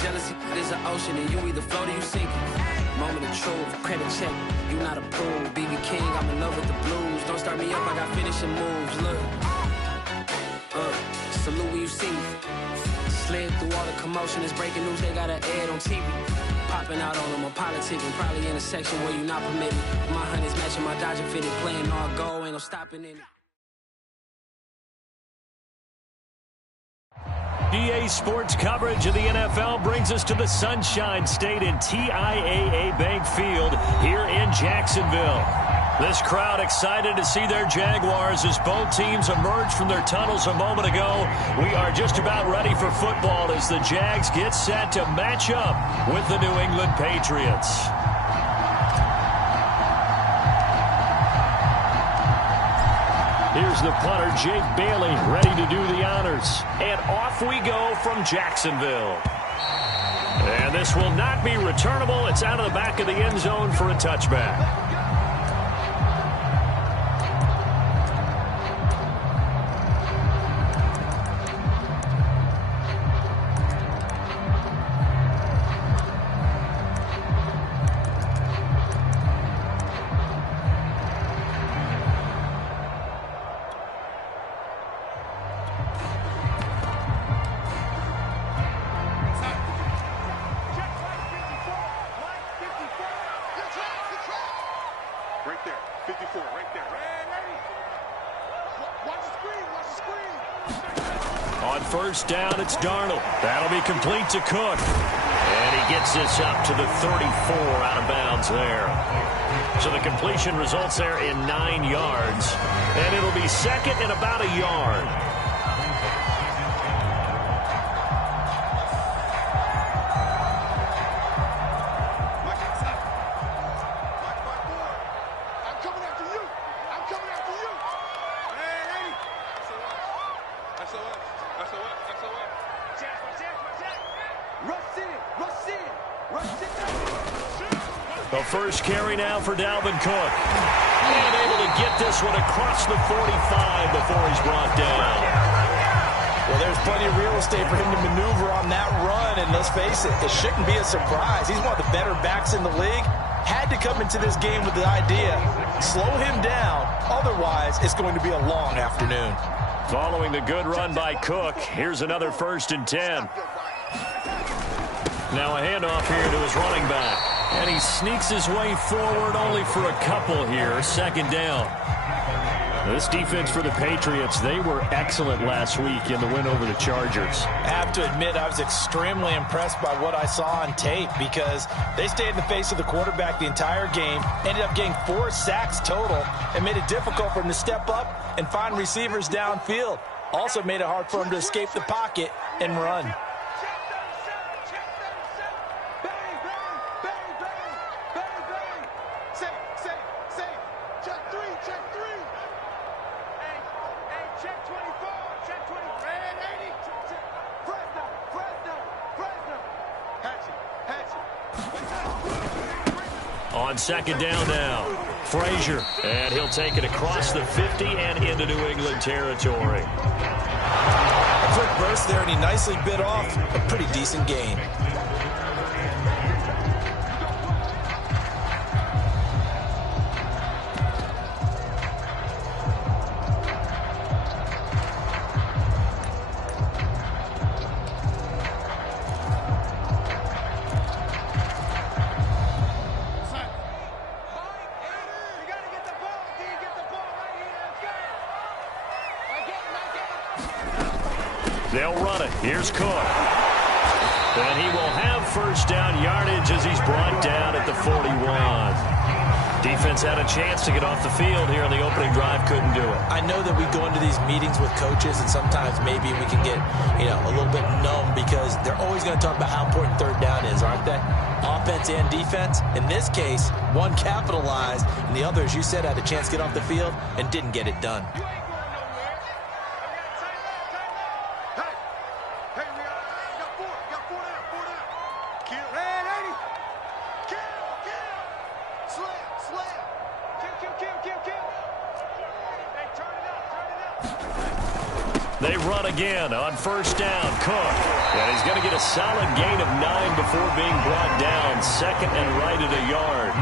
Jealousy is an ocean, and you either float or you sink it. Moment of truth, credit check, you not approved. BB King, I'm in love with the blues. Don't start me up, I got finishing moves. Look, salute when you see me. Slid through all the commotion, it's breaking news, they got an ad on TV. Popping out on them, I'm politicking, probably in a section where you not permitted. My honey's matching my Dodger fitted, playing all goal, ain't no stopping in it. EA Sports coverage of the NFL brings us to the Sunshine State in TIAA Bank Field here in Jacksonville. This crowd excited to see their Jaguars as both teams emerged from their tunnels a moment ago. We are just about ready for football as the Jags get set to match up with the New England Patriots. Here's the punter, Jake Bailey, ready to do the honors. And off we go from Jacksonville. And this will not be returnable. It's out of the back of the end zone for a touchback. First down, it's Darnold. That'll be complete to Cook. And he gets this up to the 34 out of bounds there. So the completion results there in 9 yards. And it'll be second and about a yard. The first carry now for Dalvin Cook. And able to get this one across the 45 before he's brought down. Well, there's plenty of real estate for him to maneuver on that run, and let's face it, it shouldn't be a surprise. He's one of the better backs in the league. Had to come into this game with the idea, slow him down, otherwise it's going to be a long afternoon. Following the good run by Cook, here's another 1st and 10. Now a handoff here to his running back. And he sneaks his way forward only for a couple here. 2nd down. This defense for the Patriots, they were excellent last week in the win over the Chargers. I have to admit, I was extremely impressed by what I saw on tape because they stayed in the face of the quarterback the entire game, ended up getting 4 sacks total, and made it difficult for him to step up and find receivers downfield. Also made it hard for him to escape the pocket and run. On 2nd down now, Frazier, and he'll take it across the 50 and into New England territory. A quick burst there, and he nicely bit off a pretty decent gain. They'll run it. Here's Cook. And he will have 1st down yardage as he's brought down at the 41. Defense had a chance to get off the field here in the opening drive, couldn't do it. I know that we go into these meetings with coaches, and sometimes maybe we can get, a little bit numb because they're always going to talk about how important 3rd down is, aren't they? Offense and defense. In this case, one capitalized, and the other, as you said, had a chance to get off the field and didn't get it done. They run again on first down. Cook. And he's going to get a solid gain of 9 before being brought down. Second and right at a yard.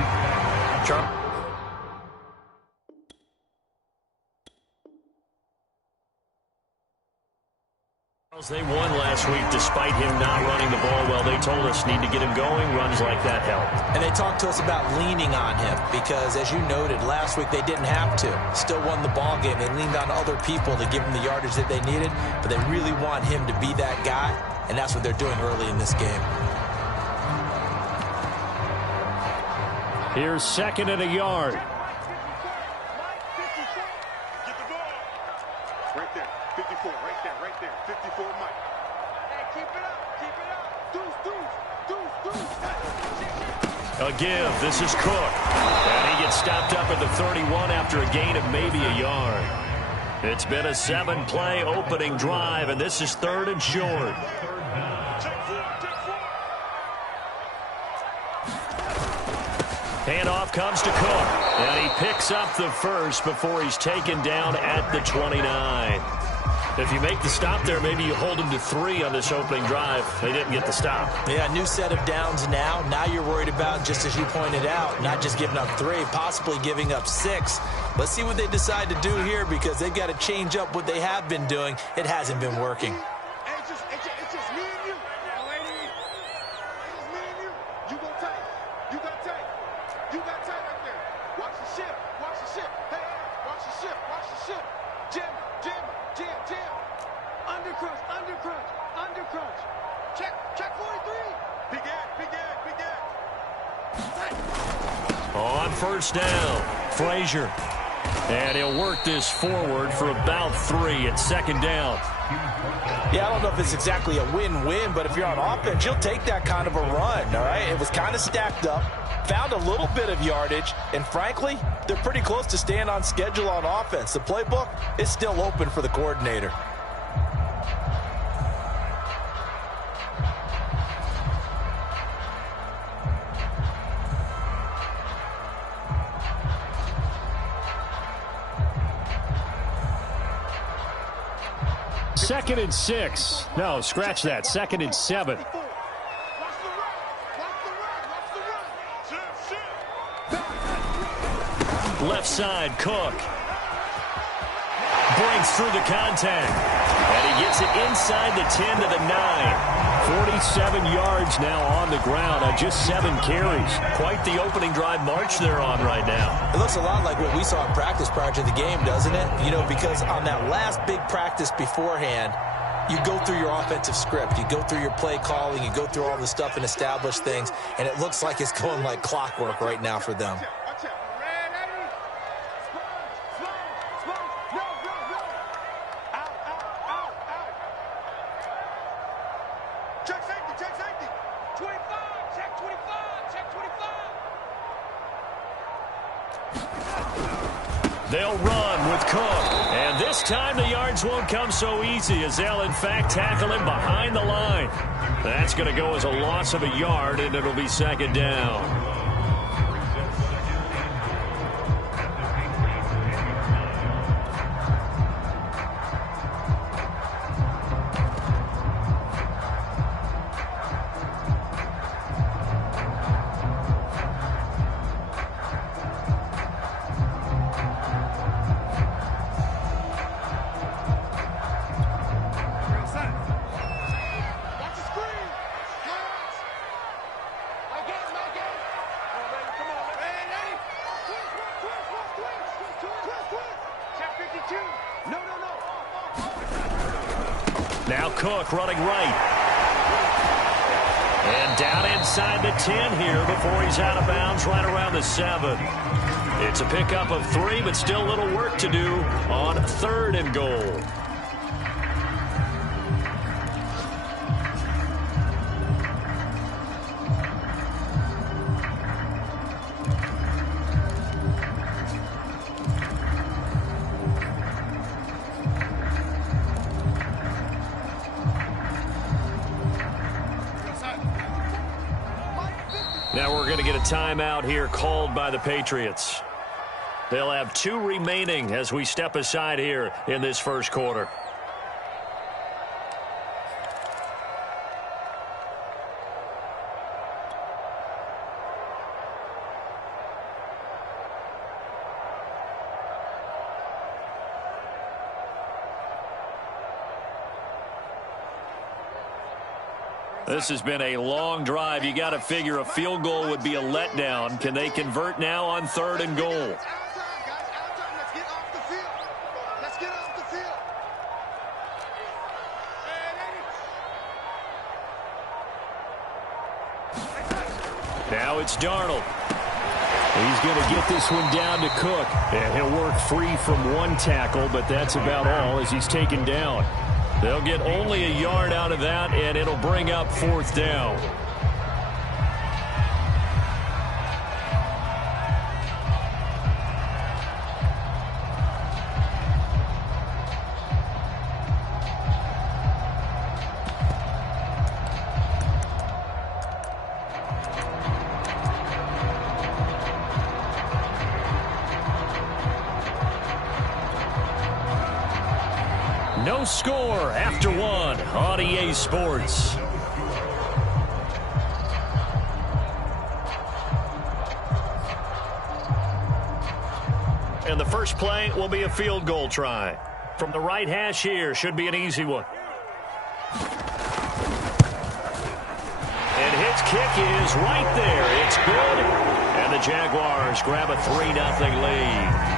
They won last week despite him not running the ball well. They told us need to get him going. Runs like that help. And they talked to us about leaning on him because, as you noted, last week they didn't have to. Still won the ball game. They leaned on other people to give him the yardage that they needed, but they really want him to be that guy, and that's what they're doing early in this game. Here's second and a yard. Right there, 54, right there, 54, Mike. Hey, keep it up, deuce. A give, this is Cook. And he gets stopped up at the 31 after a gain of maybe a yard. It's been a 7-play opening drive, and this is third and short. Handoff comes to Cook, and he picks up the first before he's taken down at the 29. If you make the stop there, maybe you hold him to 3 on this opening drive. They didn't get the stop. Yeah, new set of downs now. Now you're worried about, just as you pointed out, not just giving up 3, possibly giving up 6. Let's see what they decide to do here because they've got to change up what they have been doing. It hasn't been working. It's just me and you. It's just me and you. You go tight. You got tight. You got tight right there. Watch the ship. Watch the ship. Hey, watch the ship. Watch the ship. Jim. Under crunch. Check 43. Big Ed. On first down, Frazier. And he'll work this forward for about 3 at second down. Yeah, I don't know if it's exactly a win-win, but if you're on offense, you'll take that kind of a run, all right? It was kind of stacked up, found a little bit of yardage, and frankly, they're pretty close to staying on schedule on offense. The playbook is still open for the coordinator. Second and 6. No, scratch that. Second and 7. Left side, Cook. Breaks through the contact. And he gets it inside the 10 to the 9. 47 yards now on the ground on just 7 carries. Quite the opening drive march they're on right now. It looks a lot like what we saw in practice prior to the game, doesn't it? You know, because on that last big practice beforehand, you go through your offensive script. You go through your play calling. You go through all the stuff and establish things. And it looks like it's going like clockwork right now for them. They'll run with Cook. And this time the yards won't come so easy as they'll, in fact, tackle him behind the line. That's going to go as a loss of a yard, and it'll be second down. Now Cook running right. And down inside the 10 here before he's out of bounds right around the 7. It's a pickup of 3, but still a little work to do on 3rd and goal. Now we're going to get a timeout here called by the Patriots. They'll have 2 remaining as we step aside here in this first quarter. This has been a long drive. You got to figure a field goal would be a letdown. Can they convert now on 3rd and goal? Let's get off the field. Let's get off the field. Now it's Darnold. He's going to get this one down to Cook. And he'll work free from one tackle, but that's about all as he's taken down. They'll get only a yard out of that, and it'll bring up 4th down. No score after 1 on EA Sports. And the first play will be a field goal try. From the right hash here, should be an easy one. And his kick is right there. It's good. And the Jaguars grab a 3-0 lead.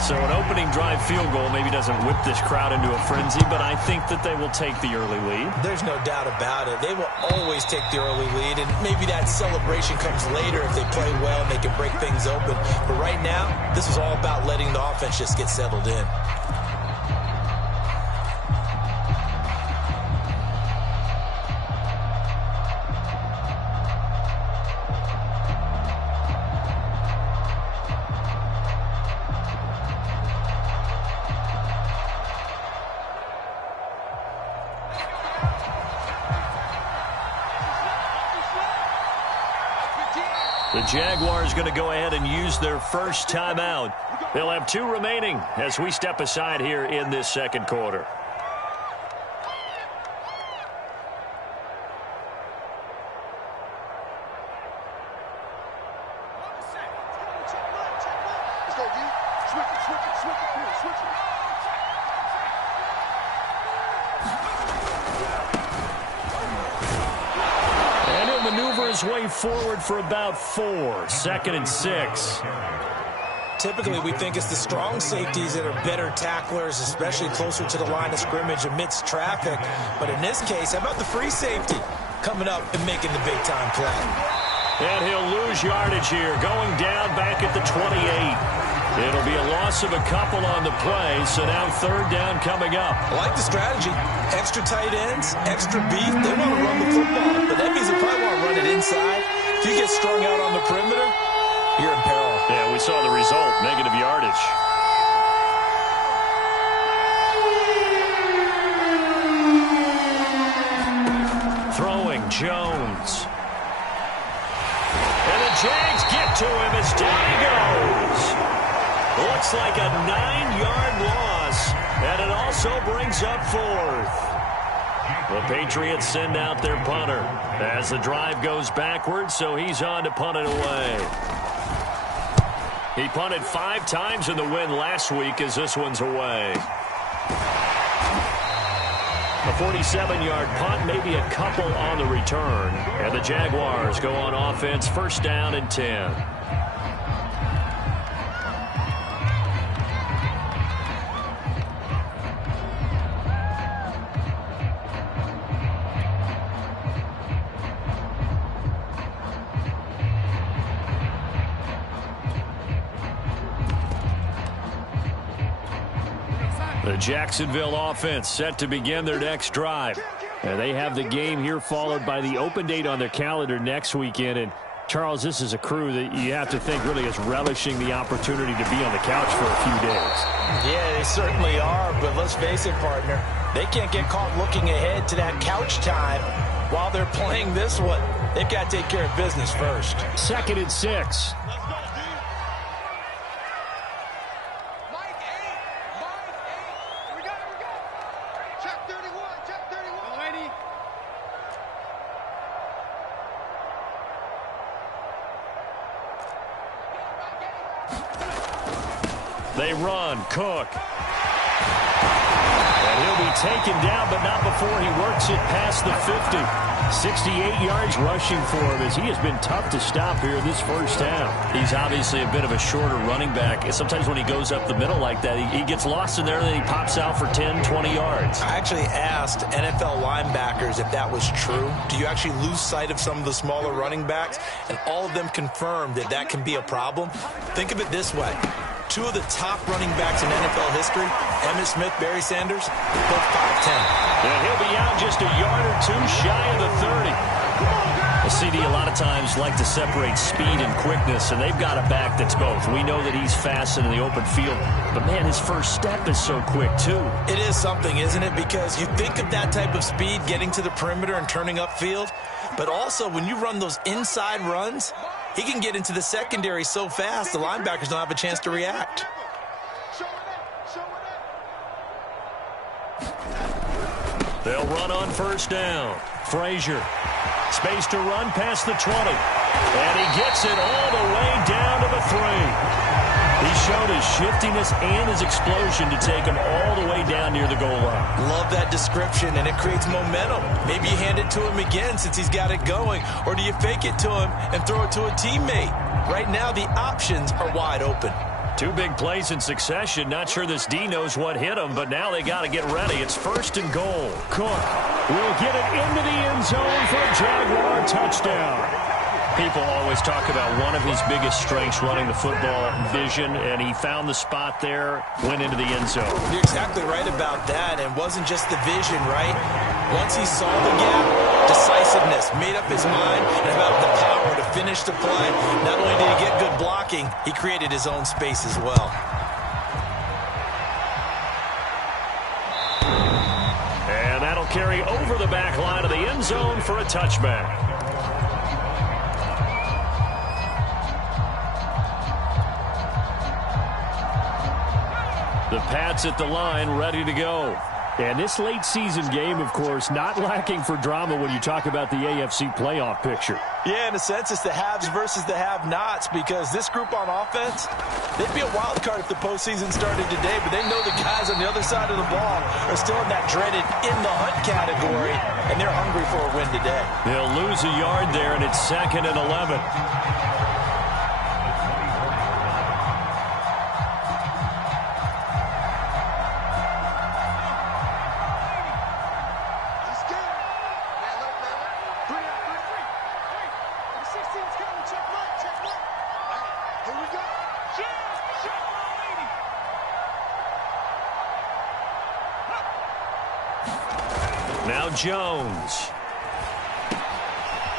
So an opening drive field goal maybe doesn't whip this crowd into a frenzy, but I think that they will take the early lead. There's no doubt about it. They will always take the early lead, and maybe that celebration comes later if they play well and they can break things open. But right now, this is all about letting the offense just get settled in. The Jaguars going to go ahead and use their first timeout. They'll have 2 remaining as we step aside here in this second quarter. Let's go, D. Switch it. Come on, switch it. And he'll maneuver his way forward for about 4. 2nd and 6. Typically, we think it's the strong safeties that are better tacklers, especially closer to the line of scrimmage amidst traffic. But in this case, how about the free safety coming up and making the big-time play? And he'll lose yardage here, going down back at the 28. It'll be a loss of a couple on the play, so now 3rd down coming up. I like the strategy. Extra tight ends, extra beef. They want to run the football, but that means they probably want to run it inside. If you get strung out on the perimeter, you're in peril. Yeah, we saw the result, negative yardage. Throwing Jones. And the Jags get to him as down he goes. Looks like a 9-yard loss, and it also brings up 4th. The Patriots send out their punter as the drive goes backwards, so he's on to punt it away. He punted 5 times in the win last week as this one's away. A 47-yard punt, maybe a couple on the return. And the Jaguars go on offense, 1st down and 10. The Jacksonville offense set to begin their next drive. And they have the game here followed by the open date on their calendar next weekend. And, Charles, this is a crew that you have to think really is relishing the opportunity to be on the couch for a few days. Yeah, they certainly are. But let's face it, partner, they can't get caught looking ahead to that couch time while they're playing this one. They've got to take care of business first. 2nd and 6. They run. Cook. And he'll be taken down, but not before he works it past the 50. 68 yards rushing for him as he has been tough to stop here in this first half. He's obviously a bit of a shorter running back. And sometimes when he goes up the middle like that, he gets lost in there, and then he pops out for 10, 20 yards. I actually asked NFL linebackers if that was true. Do you actually lose sight of some of the smaller running backs? And all of them confirmed that that can be a problem. Think of it this way. Two of the top running backs in NFL history, Emmitt Smith, Barry Sanders, both 5'10". And he'll be out just a yard or two shy of the 30. The CD a lot of times like to separate speed and quickness, and they've got a back that's both. We know that he's fast in the open field, but, man, his first step is so quick, too. It is something, isn't it? Because you think of that type of speed getting to the perimeter and turning upfield, but also when you run those inside runs, he can get into the secondary so fast, the linebackers don't have a chance to react. They'll run on first down. Frazier, space to run past the 20. And he gets it all the way down to the 3. He showed his shiftiness and his explosion to take him all the way down near the goal line. Love that description, and it creates momentum. Maybe you hand it to him again since he's got it going, or do you fake it to him and throw it to a teammate? Right now, the options are wide open. Two big plays in succession. Not sure this D knows what hit him, but now they got to get ready. It's first and goal. Cook will get it into the end zone for a Jaguar touchdown. People always talk about one of his biggest strengths running the football, vision, and he found the spot there, went into the end zone. You're exactly right about that, and it wasn't just the vision, right? Once he saw the gap, decisiveness, made up his mind, and about the power to finish the play. Not only did he get good blocking, he created his own space as well. And that'll carry over the back line of the end zone for a touchback. The Pats at the line, ready to go. And this late season game, of course, not lacking for drama when you talk about the AFC playoff picture. Yeah, in a sense, it's the haves versus the have-nots, because this group on offense, they'd be a wild card if the postseason started today, but they know the guys on the other side of the ball are still in that dreaded in-the-hunt category, and they're hungry for a win today. They'll lose a yard there, and it's 2nd and 11. Now Jones.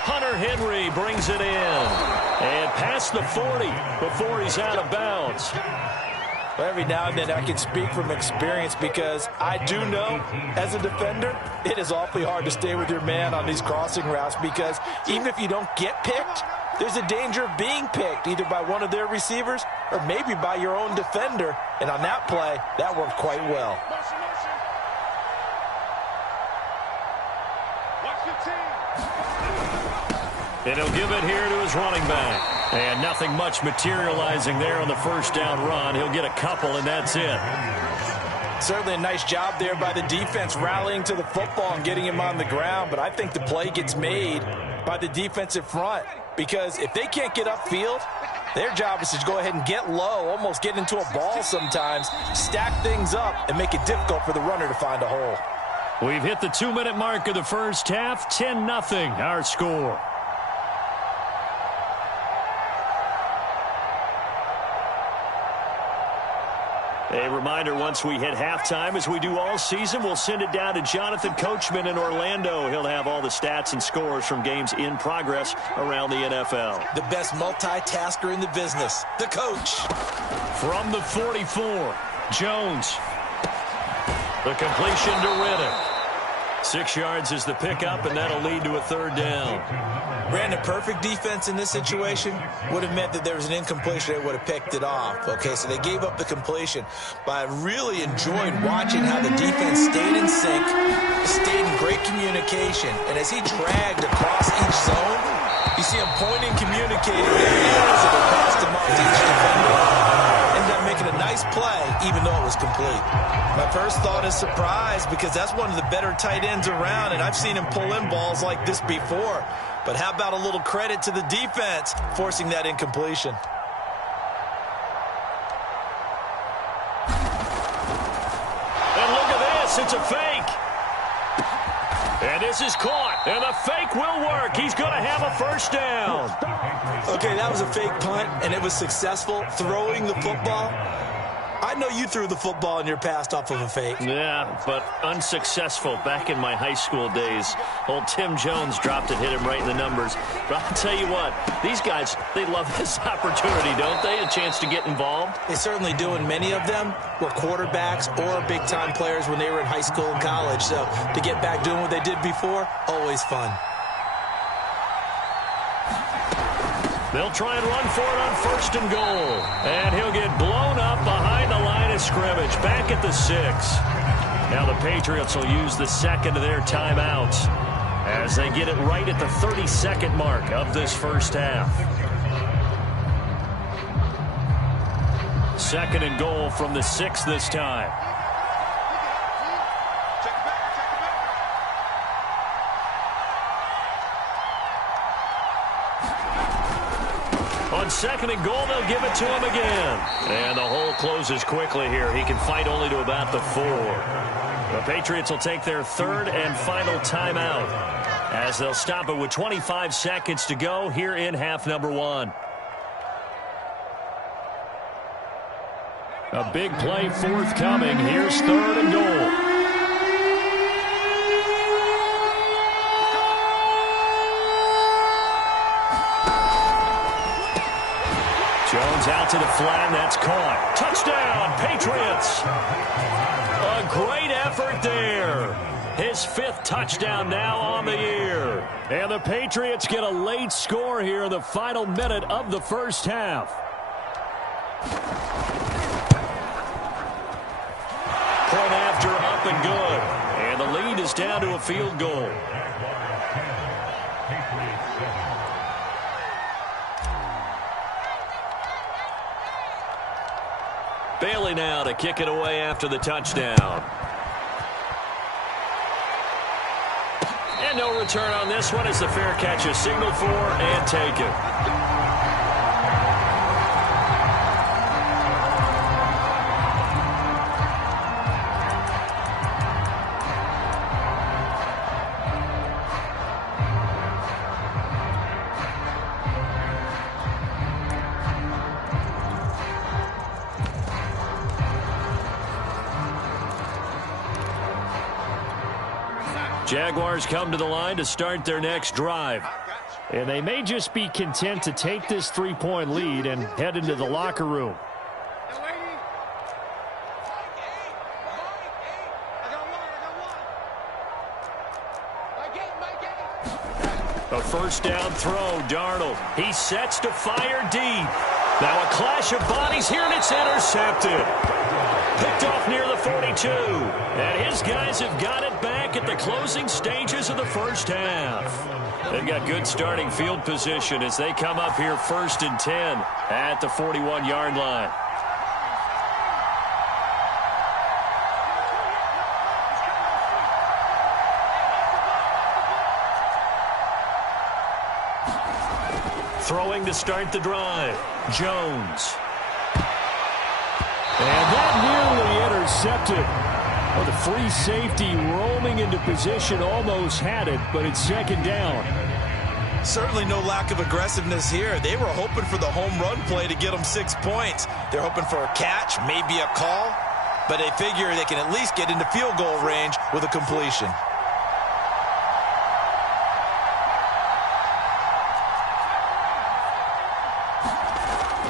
Hunter Henry brings it in. And past the 40 before he's out of bounds. Every now and then I can speak from experience, because I do know, as a defender, it is awfully hard to stay with your man on these crossing routes, because even if you don't get picked, there's a danger of being picked, either by one of their receivers or maybe by your own defender. And on that play, that worked quite well. And he'll give it here to his running back. And nothing much materializing there on the first down run. He'll get a couple, and that's it. Certainly a nice job there by the defense, rallying to the football and getting him on the ground. But I think the play gets made by the defensive front, because if they can't get upfield, their job is to go ahead and get low, almost get into a ball sometimes, stack things up, and make it difficult for the runner to find a hole. We've hit the 2-minute mark of the first half. 10-0 our score. A reminder, once we hit halftime, as we do all season, we'll send it down to Jonathan Coachman in Orlando. He'll have all the stats and scores from games in progress around the NFL. The best multitasker in the business, the coach. From the 44, Jones. The completion to Riddick. 6 yards is the pickup, and that'll lead to a 3rd down. Brandon, perfect defense in this situation would have meant that there was an incompletion. They would have picked it off. Okay, so they gave up the completion. But I really enjoyed watching how the defense stayed in sync, stayed in great communication. And as he dragged across each zone, you see him pointing, communicating. There he is, and they passed him off to each defender. And I making a nice play, even though it was complete. My first thought is surprise, because that's one of the better tight ends around, and I've seen him pull in balls like this before. But how about a little credit to the defense forcing that incompletion? And look at this. It's a fake. And this is caught. And the fake will work. He's going to have a first down. Okay, that was a fake punt, and it was successful throwing the football. I know you threw the football in your past off of a fake. Yeah, but unsuccessful back in my high school days. Old Tim Jones dropped it, hit him right in the numbers. But I'll tell you what, these guys, they love this opportunity, don't they? A chance to get involved. They certainly do, and many of them were quarterbacks or big-time players when they were in high school and college. So to get back doing what they did before, always fun. They'll try and run for it on 1st and goal. And he'll get blown up behind the line of scrimmage, back at the 6. Now the Patriots will use the second of their timeouts as they get it right at the 32nd mark of this first half. 2nd and goal from the 6 this time. On 2nd and goal, they'll give it to him again. And the hole closes quickly here. He can fight only to about the 4. The Patriots will take their 3rd and final timeout as they'll stop it with 25 seconds to go here in half number 1. A big play forthcoming. Here's 3rd and goal. Jones out to the flat, and that's caught. Touchdown, Patriots. A great effort there. His 5th touchdown now on the year. And the Patriots get a late score here in the final minute of the first half. Point after, up and good. And the lead is down to a field goal. Bailey now to kick it away after the touchdown. And no return on this one as the fair catch is signaled for and taken. Jaguars come to the line to start their next drive. And they may just be content to take this 3-point lead and head into the locker room. A first down throw, Darnold. He sets to fire deep. Now a clash of bodies here, and it's intercepted. Picked off near the 42. And his guys have got it back at the closing stages of the first half. They've got good starting field position as they come up here 1st and 10 at the 41-yard line. Throwing to start the drive, Jones. And that nearly intercepted. Well, the free safety roaming into position almost had it, but it's 2nd down. Certainly no lack of aggressiveness here. They were hoping for the home run play to get them 6 points. They're hoping for a catch, maybe a call, but they figure they can at least get into field goal range with a completion.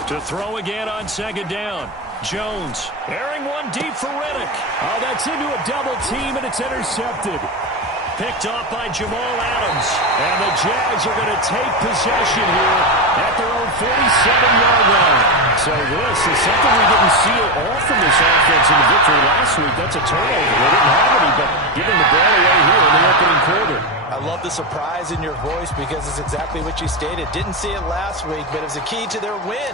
To throw again on 2nd down. Jones airing one deep for Riddick. Oh, that's into a double team, and it's intercepted. Picked off by Jamal Adams. And the Jags are going to take possession here at their own 47-yard line. So this is something we didn't see at all from this offense in the victory last week. That's a turnover. They didn't have any, but giving the ball away here in the opening quarter. I love the surprise in your voice because it's exactly what you stated. Didn't see it last week, but it was a key to their win.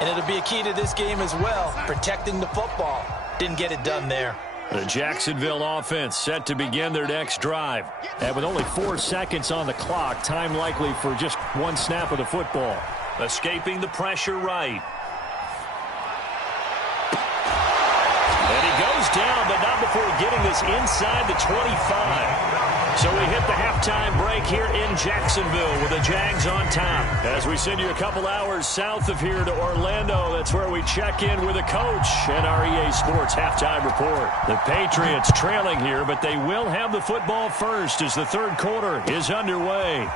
And it'll be a key to this game as well, protecting the football. Didn't get it done there. The Jacksonville offense set to begin their next drive. And with only 4 seconds on the clock, time likely for just one snap of the football. Escaping the pressure right. And he goes down, but not before getting this inside the 25. So we hit the halftime break here in Jacksonville with the Jags on top. As we send you a couple hours south of here to Orlando, that's where we check in with the coach and our EA Sports halftime report. The Patriots trailing here, but they will have the football first as the third quarter is underway.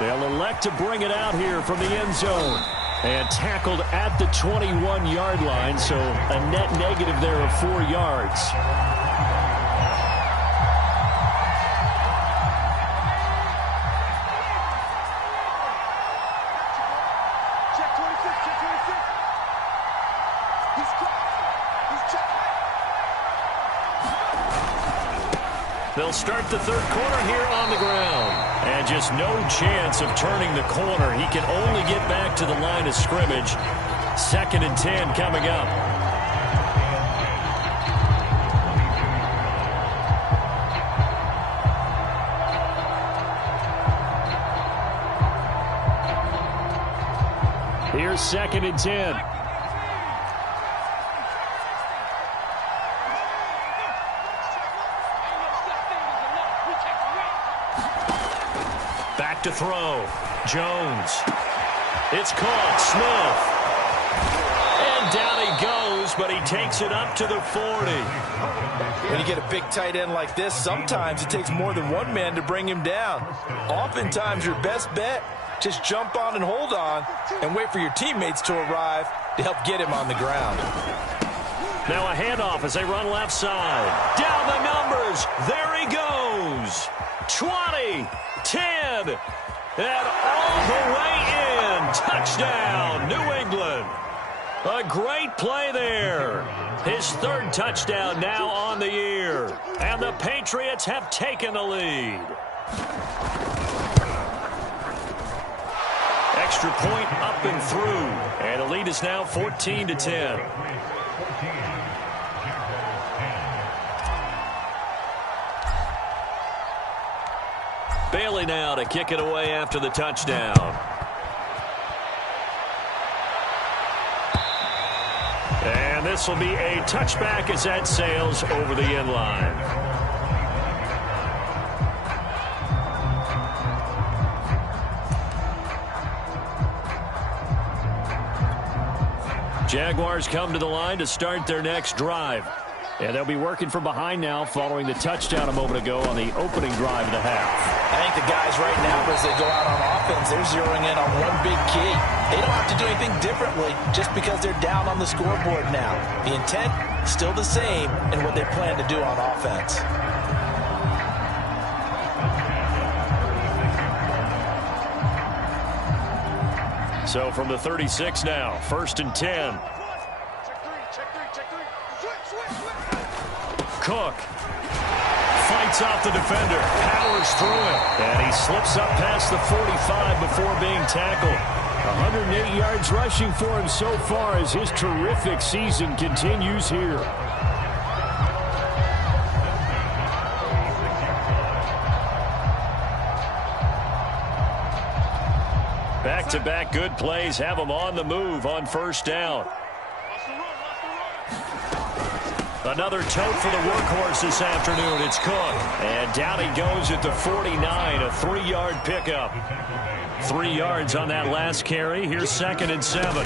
They'll elect to bring it out here from the end zone. And tackled at the 21-yard line, so a net negative there of 4 yards. They'll start the third quarter here on the ground. And just no chance of turning the corner. He can only get back to the line of scrimmage. 2nd and 10 coming up. Here's 2nd and 10. Back to throw. Jones. It's caught. Smith. And down he goes, but he takes it up to the 40. When you get a big tight end like this, sometimes it takes more than one man to bring him down. Oftentimes, your best bet, just jump on and hold on and wait for your teammates to arrive to help get him on the ground. Now a handoff as they run left side. Down the numbers. There he goes. 20. 10, and all the way in. Touchdown, New England. A great play there. His 3rd touchdown now on the year. And the Patriots have taken the lead. Extra point up and through. And the lead is now 14-10. Bailey now to kick it away after the touchdown. And this will be a touchback as that sails over the end line. Jaguars come to the line to start their next drive. And they'll be working from behind now following the touchdown a moment ago on the opening drive of the half. I think the guys right now, as they go out on offense, they're zeroing in on one big key. They don't have to do anything differently just because they're down on the scoreboard now. The intent, still the same in what they plan to do on offense. So from the 36 now, 1st and 10. Cook fights off the defender, powers through him, and he slips up past the 45 before being tackled. 108 yards rushing for him so far as his terrific season continues here. Back-to-back good plays have him on the move on 1st down. Another tote for the workhorse this afternoon. It's Cook. And down he goes at the 49, a 3-yard pickup. 3 yards on that last carry. Here's 2nd and 7.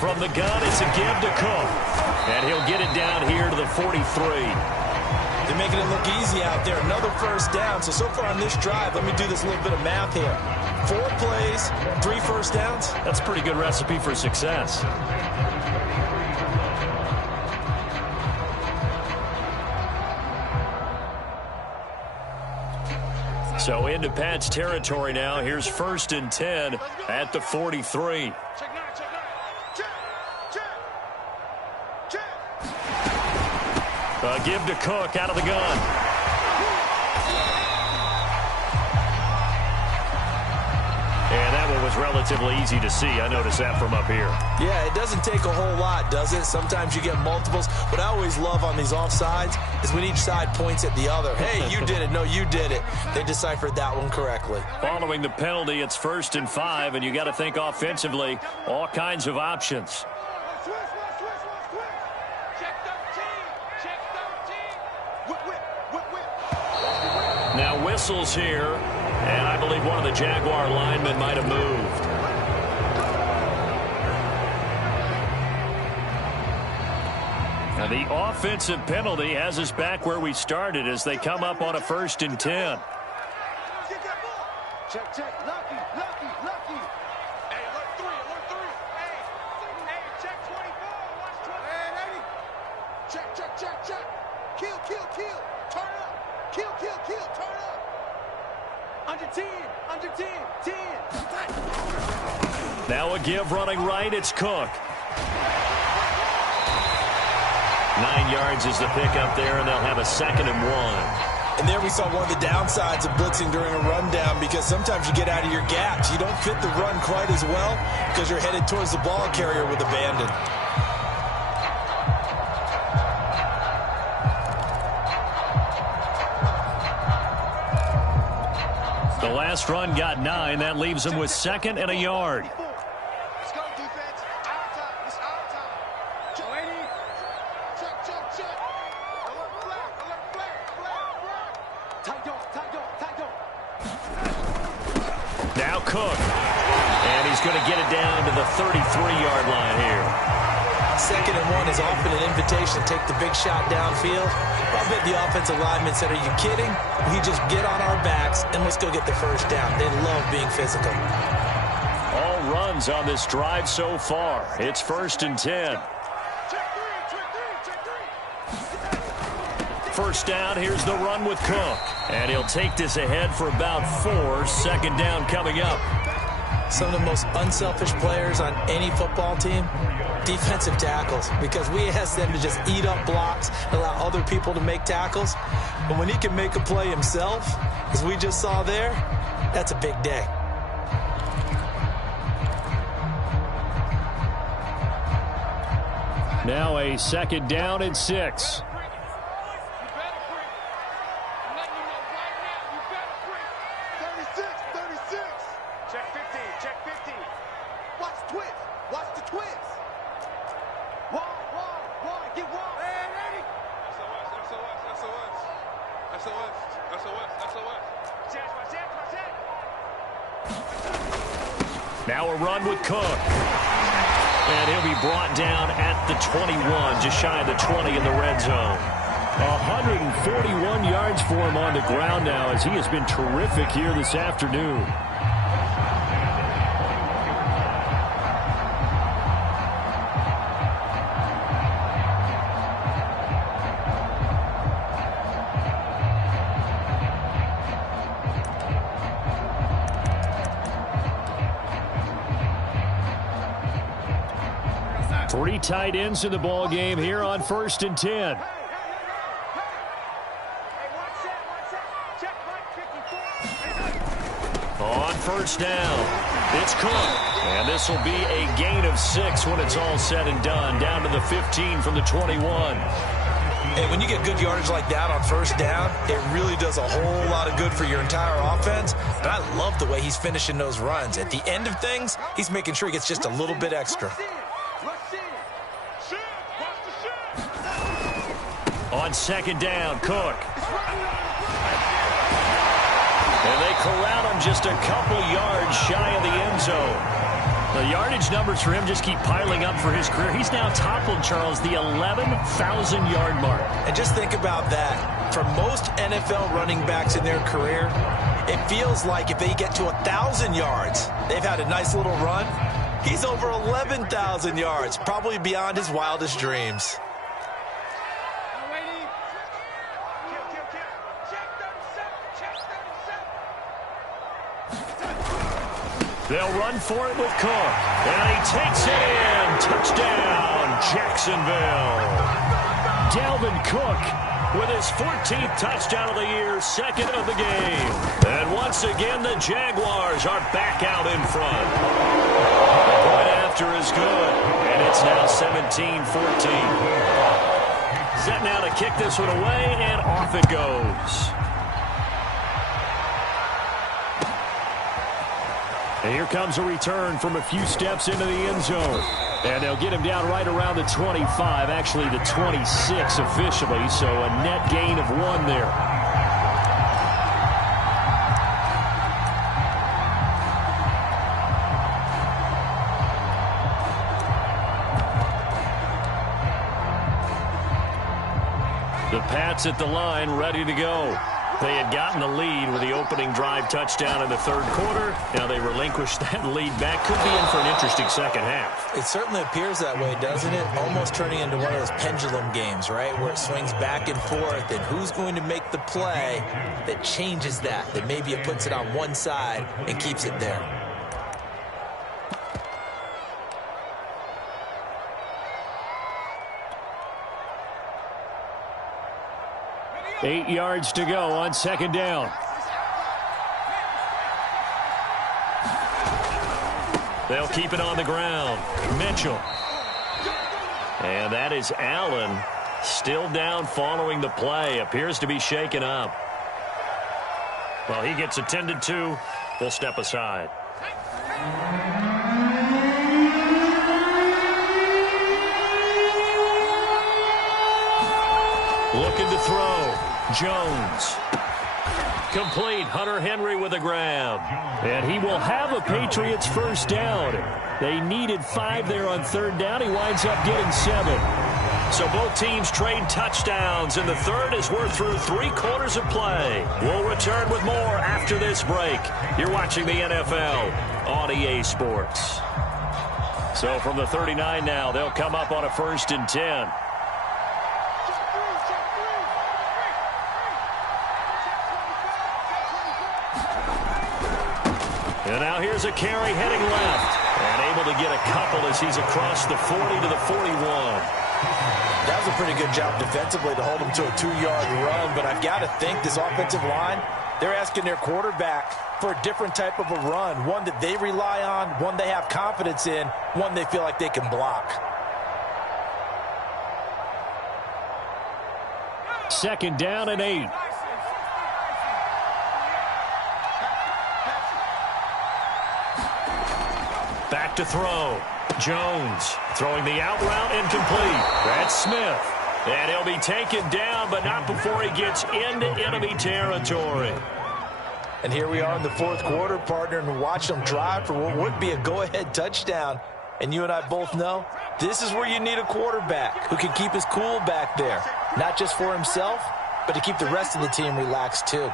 From the gun, it's a give to Cook. And he'll get it down here to the 43. They're making it look easy out there. Another 1st down. So far on this drive, let me do this little bit of math here. 4 plays, 3 1st downs. That's a pretty good recipe for success. So into Pat's territory now. Here's 1st and 10 at the 43. A give to Cook out of the gun. And that one was was relatively easy to see. I noticed that from up here. Yeah, it doesn't take a whole lot, does it? Sometimes you get multiples. What I always love on these offsides is when each side points at the other. Hey, you did it. No, you did it. They deciphered that one correctly. Following the penalty, it's 1st and 5, and you got to think offensively, all kinds of options. Now whistles here, and I believe one of the Jaguar linemen might have moved. Now the offensive penalty has us back where we started as they come up on a 1st and 10. Check, check, lucky. Hey, alert 3. Hey, check 24, watch 20. Hey, 80. Check. Kill. Turn up. Kill, turn up. Under 10, 10. Now a give running right, it's Cook. 9 yards is the pickup there, and they'll have a 2nd and 1. And there we saw one of the downsides of blitzing during a rundown, because sometimes you get out of your gaps. You don't fit the run quite as well because you're headed towards the ball carrier with abandon. The last run got 9. That leaves them with 2nd and a yard. Let's go, defense. Our time. It's our time. Check. Alert flag. Tight go. Now Cook. And he's going to get it down to the 33-yard line here. 2nd and 1 is often an invitation to take the big shot downfield. I bet the offensive lineman said, are you kidding? We just get on our backs and let's go get the 1st down. They love being physical. All runs on this drive so far. It's 1st and 10. First down, here's the run with Cook. And he'll take this ahead for about 4. 2nd down coming up. Some of the most unselfish players on any football team, defensive tackles, because we ask them to just eat up blocks, allow other people to make tackles. But when he can make a play himself, as we just saw there, that's a big day. Now a 2nd down and 6. Now a run with Cook. And he'll be brought down at the 21, just shy of the 20 in the red zone. 141 yards for him on the ground now, as he has been terrific here this afternoon. Three tight ends in the ball game here on 1st and 10. On 1st down, it's Cook. And this will be a gain of 6 when it's all said and done. Down to the 15 from the 21. And when you get good yardage like that on 1st down, it really does a whole lot of good for your entire offense. But I love the way he's finishing those runs. At the end of things, he's making sure he gets just a little bit extra. On 2nd down, Cook. And they corral him just a couple yards shy of the end zone. The yardage numbers for him just keep piling up for his career. He's now toppled, Charles, the 11,000-yard mark. And just think about that. For most NFL running backs in their career, it feels like if they get to 1,000 yards, they've had a nice little run. He's over 11,000 yards, probably beyond his wildest dreams. They'll run for it with Cook. And he takes it in. Touchdown, Jacksonville. Dalvin Cook with his 14th touchdown of the year, second of the game. And once again, the Jaguars are back out in front. The point after is good, and it's now 17-14. Set now to kick this one away, and off it goes. And here comes a return from a few steps into the end zone. And they'll get him down right around the 25, actually the 26 officially, so a net gain of 1 there. The Pats at the line, ready to go. They had gotten the lead with the opening drive touchdown in the third quarter. Now they relinquished that lead back. Could be in for an interesting second half. It certainly appears that way, doesn't it? Almost turning into one of those pendulum games, right? Where it swings back and forth, and who's going to make the play that changes that maybe it puts it on one side and keeps it there. Eight yards to go on second down. They'll keep it on the ground. Mitchell. And that is Allen. Still down following the play. Appears to be shaken up. Well, he gets attended to. We'll step aside. Looking to throw. Jones. Complete. Hunter Henry with a grab. And he will have a Patriots first down. They needed 5 there on third down. He winds up getting 7. So both teams trade touchdowns in the third as we're through 3 quarters of play. We'll return with more after this break. You're watching the NFL on EA Sports. So from the 39 now, they'll come up on a 1st and 10. And now here's a carry heading left. And able to get a couple as he's across the 40 to the 41. That was a pretty good job defensively to hold him to a 2-yard run. But I've got to think this offensive line, they're asking their quarterback for a different type of a run. One that they rely on, one they have confidence in, one they feel like they can block. Second down and 8. Back to throw. Jones throwing the out route incomplete. That's Smith. And he'll be taken down, but not before he gets into enemy territory. And here we are in the fourth quarter, partner, and watch them drive for what would be a go-ahead touchdown. And you and I both know this is where you need a quarterback who can keep his cool back there. Not just for himself, but to keep the rest of the team relaxed too.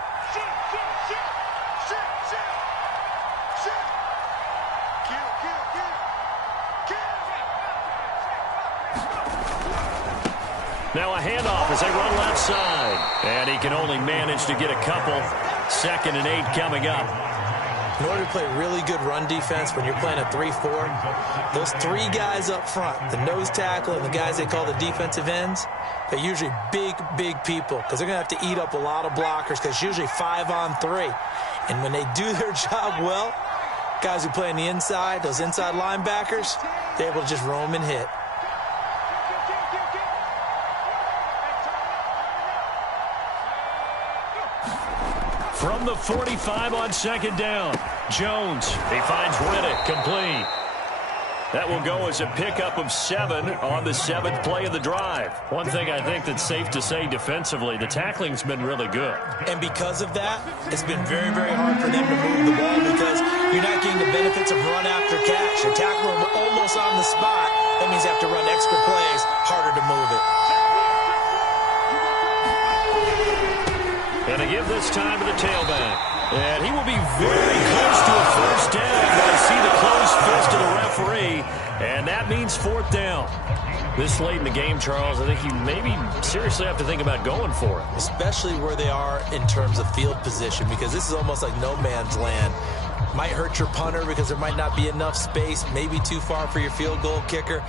Now a handoff as they run left side. And he can only manage to get a couple. 2nd and 8 coming up. In order to play really good run defense when you're playing a 3-4, those 3 guys up front, the nose tackle and the guys they call the defensive ends, they're usually big, big people because they're going to have to eat up a lot of blockers because it's usually 5-on-3. And when they do their job well, guys who play on the inside, those inside linebackers, they're able to just roam and hit. From the 45 on second down, Jones. He finds Riddick, complete. That will go as a pickup of 7 on the 7th play of the drive. One thing I think that's safe to say defensively, the tackling's been really good. And because of that, it's been very, very hard for them to move the ball because you're not getting the benefits of run after catch. You're tackling them almost on the spot. That means you have to run extra plays, harder to move it. And they give this time to the tailback. And he will be very close to a first down. I see the closed fist of the referee, and that means 4th down. This late in the game, Charles, I think you maybe seriously have to think about going for it. Especially where they are in terms of field position, because this is almost like no man's land. Might hurt your punter because there might not be enough space, maybe too far for your field goal kicker.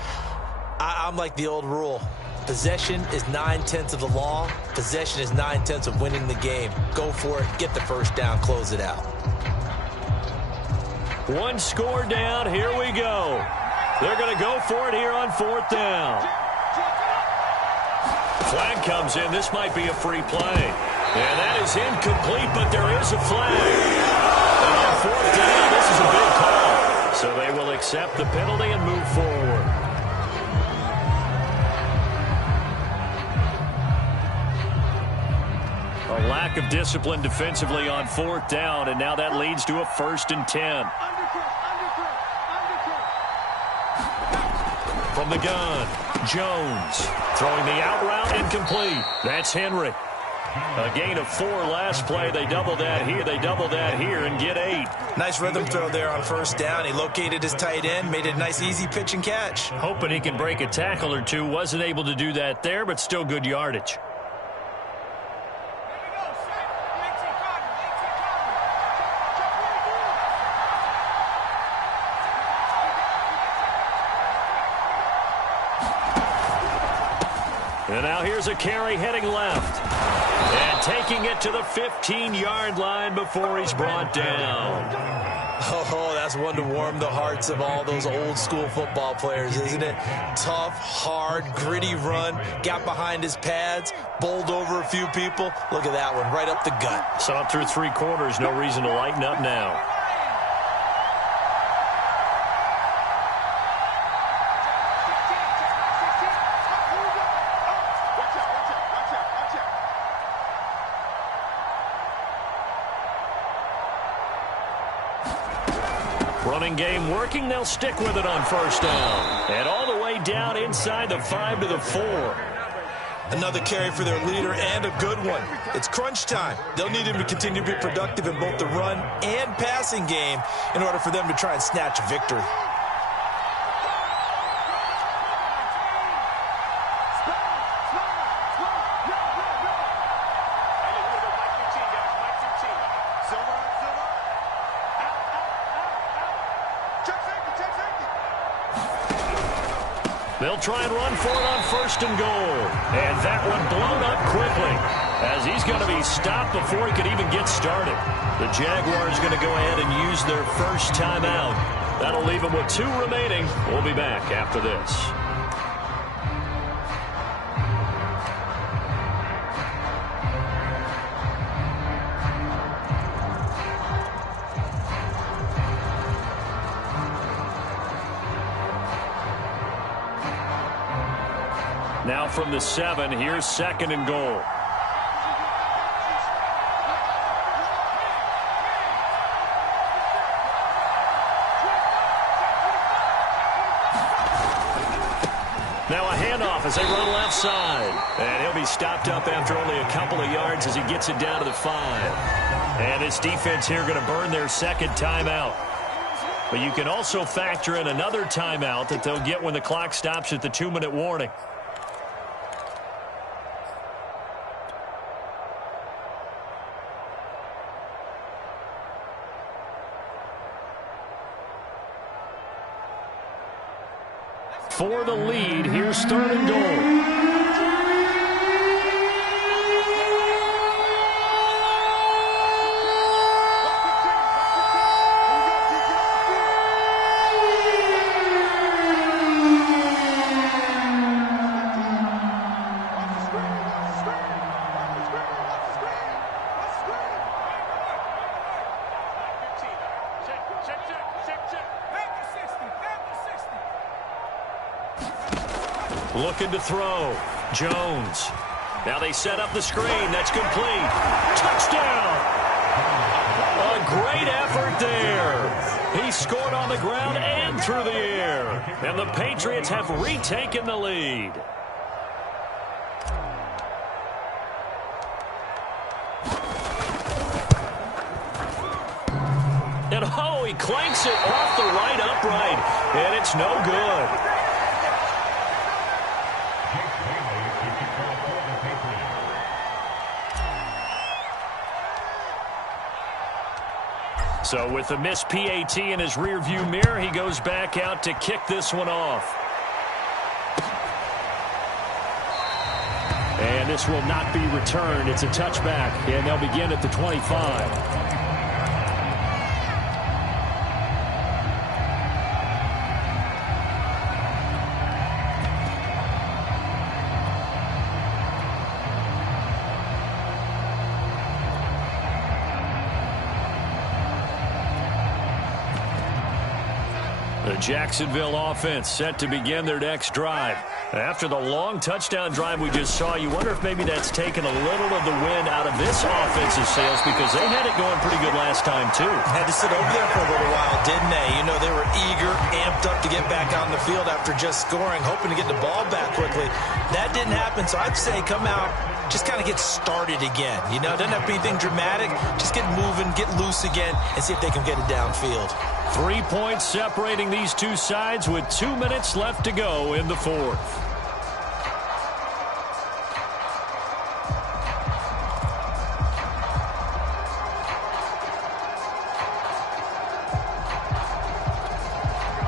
I'm like the old rule. Possession is 9/10 of the law. Possession is 9/10 of winning the game. Go for it. Get the first down. Close it out. One score down. Here we go. They're going to go for it here on 4th down. Flag comes in. This might be a free play. And that is incomplete, but there is a flag. And on 4th down, this is a big call. So they will accept the penalty and move forward. A lack of discipline defensively on 4th down, and now that leads to a 1st and 10. From the gun, Jones throwing the out route incomplete. That's Henry. A gain of 4 last play. They double that here. They double that here and get 8. Nice rhythm throw there on 1st down. He located his tight end, made it a nice easy pitch and catch. Hoping he can break a tackle or two. Wasn't able to do that there, but still good yardage. And now here's a carry heading left. And taking it to the 15-yard line before he's brought down. Oh, that's one to warm the hearts of all those old-school football players, isn't it? Tough, hard, gritty run. Got behind his pads, bowled over a few people. Look at that one, right up the gut. Saw it through 3 quarters. No reason to lighten up now. Running game working. They'll stick with it on 1st down. And all the way down inside the 5 to the 4. Another carry for their leader and a good one. It's crunch time. They'll need him to continue to be productive in both the run and passing game in order for them to try and snatch a victory. They'll try and run for it on 1st and goal. And that one blown up quickly as he's going to be stopped before he could even get started. The Jaguars going to go ahead and use their first timeout. That'll leave them with 2 remaining. We'll be back after this. Now from the 7, here's 2nd and goal. Now a handoff as they run left side. And he'll be stopped up after only a couple of yards as he gets it down to the 5. And this defense here going to burn their 2nd timeout. But you can also factor in another timeout that they'll get when the clock stops at the 2-minute warning. For the lead, here's 3rd and goal. Looking to throw. Jones. Now they set up the screen. That's complete. Touchdown! A great effort there. He scored on the ground and through the air. And the Patriots have retaken the lead. And oh, he clanks it off the right upright. And it's no good. So with the missed PAT in his rearview mirror, he goes back out to kick this one off. And this will not be returned. It's a touchback, and they'll begin at the 25. The Jacksonville offense set to begin their next drive. After the long touchdown drive we just saw, you wonder if maybe that's taken a little of the wind out of this offensive sails, because they had it going pretty good last time, too. Had to sit over there for a little while, didn't they? You know, they were eager, amped up to get back on the field after just scoring, hoping to get the ball back quickly. That didn't happen, so I'd say come out, just kind of get started again. You know, it doesn't have to be anything dramatic. Just get moving, get loose again, and see if they can get it downfield. 3 points separating these two sides with 2 minutes left to go in the fourth.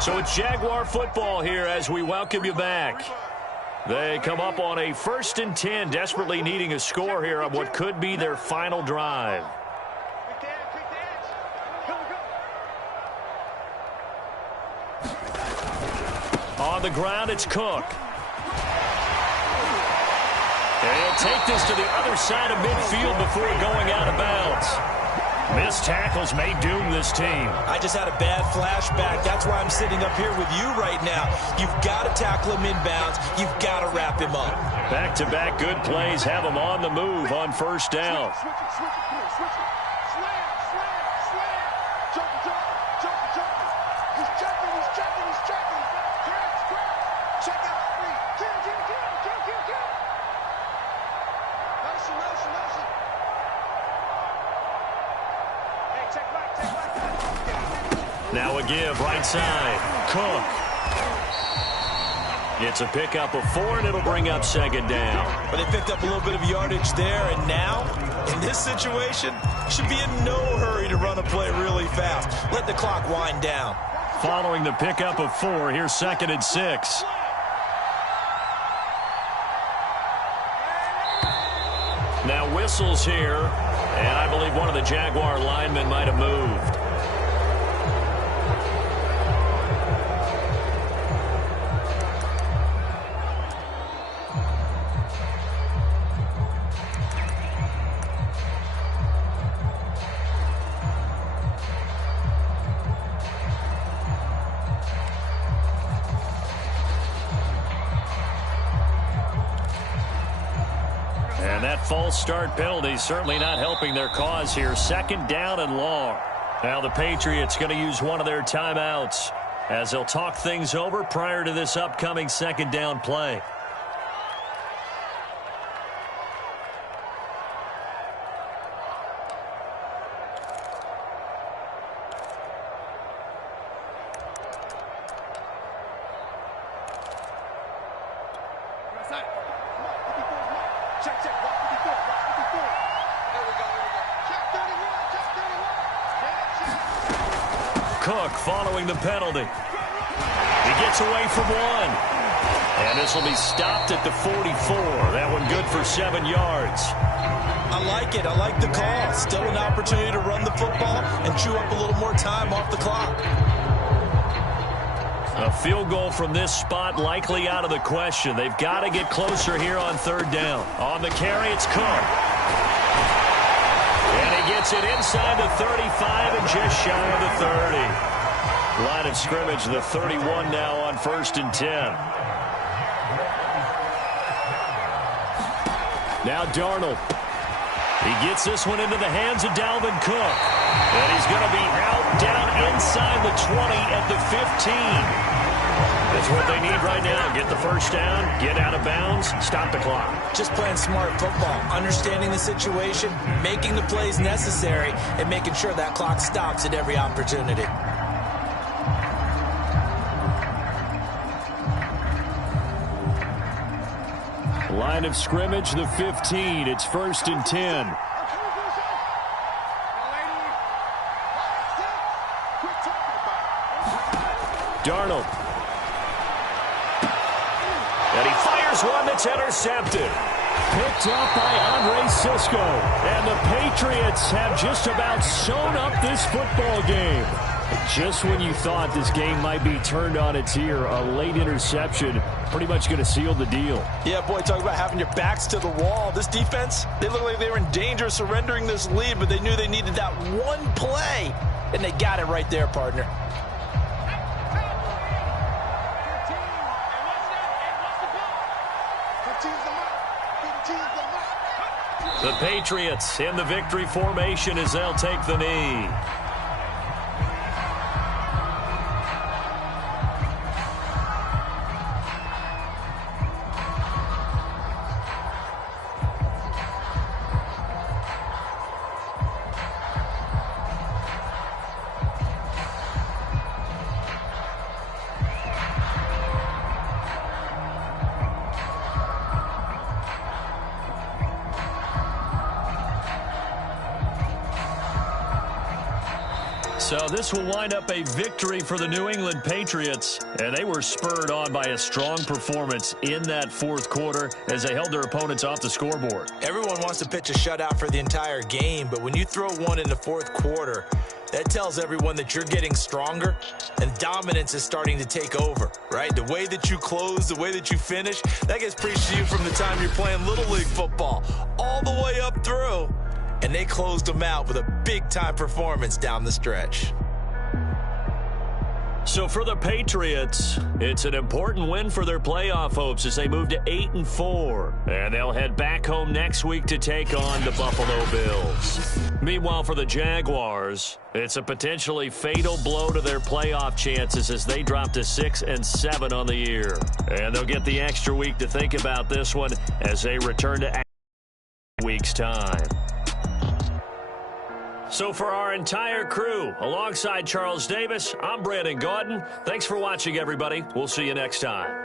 So it's Jaguar football here as we welcome you back. They come up on a 1st and 10, desperately needing a score here on what could be their final drive. On the ground, it's Cook. And he'll take this to the other side of midfield before going out of bounds. Missed tackles may doom this team. I just had a bad flashback. That's why I'm sitting up here with you right now. You've got to tackle him inbounds. You've got to wrap him up. Back-to-back good plays have him on the move on 1st down. Switch it. Slam. Jump. He's jumping. Grab. Check out. Kill. Motion. Hey, check back. Now a give, right side. Cook. It's a pickup of 4, and it'll bring up 2nd down. But they picked up a little bit of yardage there, and now, in this situation, should be in no hurry to run a play really fast. Let the clock wind down. Following the pickup of 4, here's 2nd and 6. Now whistles here, and I believe one of the Jaguar linemen might have moved. And that false start penalty certainly not helping their cause here. 2nd down and long. Now the Patriots going to use one of their timeouts as they'll talk things over prior to this upcoming 2nd down play. Cook following the penalty. He gets away from 1. And this will be stopped at the 44. That one good for 7 yards. I like it. I like the call. Still an opportunity to run the football and chew up a little more time off the clock. A field goal from this spot likely out of the question. They've got to get closer here on 3rd down. On the carry, it's Cook. And he gets it inside the 35 and just shy of the 30. Line of scrimmage, the 31 now on 1st and 10. Now Darnold. He gets this one into the hands of Dalvin Cook. And he's going to be out down inside the 20 at the 15. That's what they need right now. Get the 1st down, get out of bounds, stop the clock. Just playing smart football, understanding the situation, making the plays necessary, and making sure that clock stops at every opportunity. Line of scrimmage, the 15. It's 1st and 10. Darnold. And he fires one that's intercepted. Picked up by Andre Sisco. And the Patriots have just about sewn up this football game. Just when you thought this game might be turned on its ear, a late interception pretty much going to seal the deal. Yeah, boy, talk about having your backs to the wall. This defense, they look like they were in danger of surrendering this lead, but they knew they needed that one play, and they got it right there, partner. The Patriots in the victory formation as they'll take the knee. So this will wind up a victory for the New England Patriots, and they were spurred on by a strong performance in that fourth quarter as they held their opponents off the scoreboard. Everyone wants to pitch a shutout for the entire game, but when you throw one in the fourth quarter, that tells everyone that you're getting stronger and dominance is starting to take over, right? The way that you close, the way that you finish, that gets preached to you from the time you're playing Little League football all the way up through. And they closed them out with a big-time performance down the stretch. So for the Patriots, it's an important win for their playoff hopes as they move to 8-4. And they'll head back home next week to take on the Buffalo Bills. Meanwhile, for the Jaguars, it's a potentially fatal blow to their playoff chances as they drop to 6-7 on the year. And they'll get the extra week to think about this one as they return to week's time. So for our entire crew, alongside Charles Davis, I'm Brandon Gaudin. Thanks for watching, everybody. We'll see you next time.